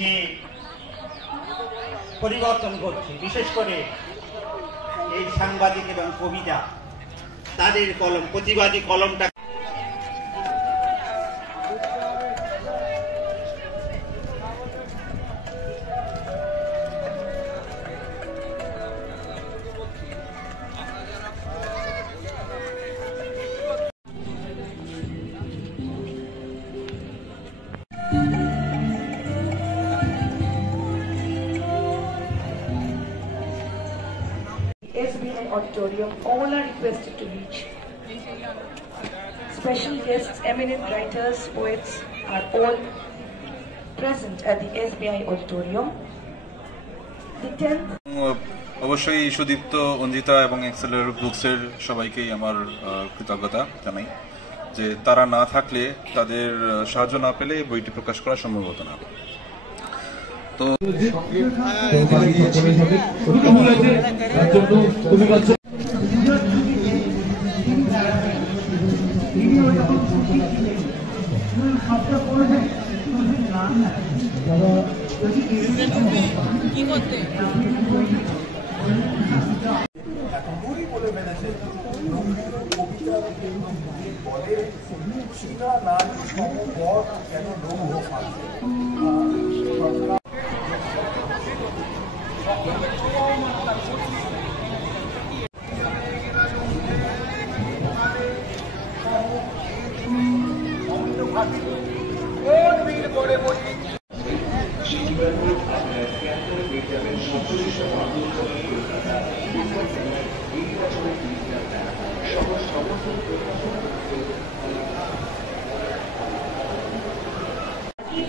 যে পরিবর্তন করছে, বিশেষ করে এই সাংবাদিক এবং কবিতা তাদের কলম, প্রতিবাদী কলমটা SBI Auditorium, all are requested to reach. Special guests, eminent writers, poets are all present at the SBI Auditorium. The 10th অবশ্যই সুদীপ্ত, অঞ্জিতা এবং এক্সেলের বুকসের সবাইকেই আমার কৃতজ্ঞতা জানাই যে তারা না থাকলে, তাদের সাহায্য না পেলে বইটি প্রকাশ করা সম্ভব হতো না। তো কি করতে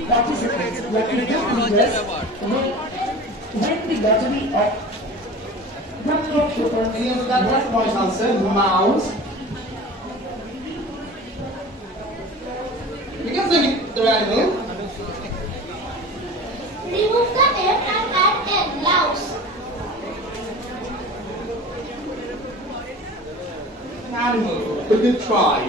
participants lucky winners win the lottery of mouse. Because the animal. Remove the F and add N. Louse. Animal. We could try.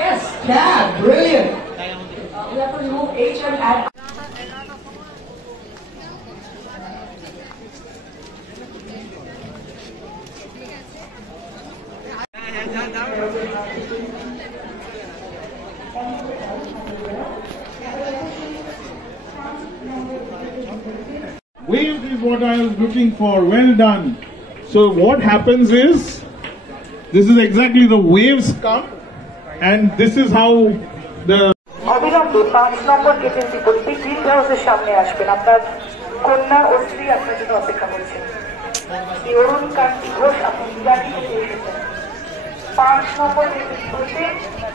Yes, Cat. Brilliant. we have to remove H and add. Waves is what I was looking for. Well done. So what happens is, this is exactly the waves come, and this is how the অবিলম্বে 5 নম্বর গেটের বিপরীতে গ্রিন হাউসের সামনে আসবেন। আপনার কন্যা ও স্ত্রী আপনার জন্য অপেক্ষা করছেন। অরুণ কান্তি ঘোষ আপনি বিরাটি থেকে এসেছেন। 5 নম্বর গেটের বিপরীতে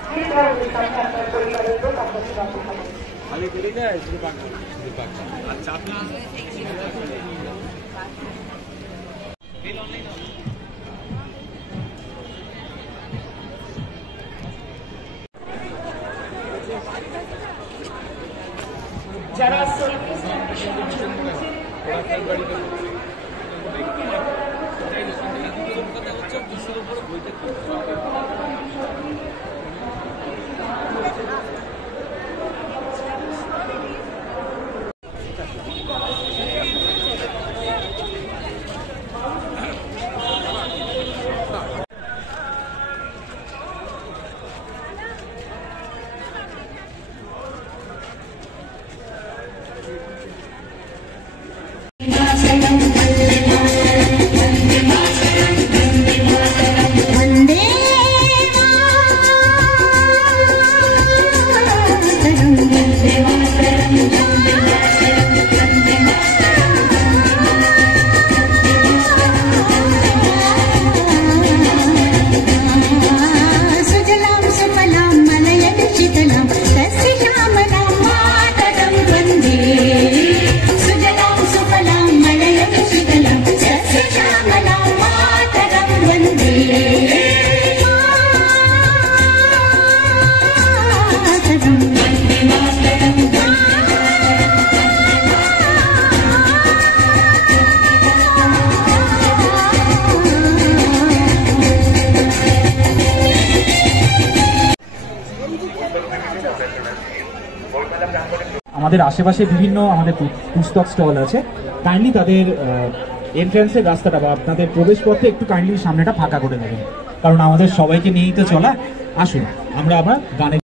গ্রিন হাউসের সামনে আপনার পরিবারের লোক আপনার জন্য অপেক্ষা করছেন। যারা সার্ভিস আমাদের আশেপাশে বিভিন্ন আমাদের পুস্তক স্টল আছে, কাইন্ডলি তাদের এন্ট্রান্সের রাস্তাটা বা আপনাদের প্রবেশ পথে একটু কাইন্ডলি সামনেটা ফাঁকা করে দেবেন, কারণ আমাদের সবাইকে নিয়েই তো চলা। আসুন আমরা আবার গানে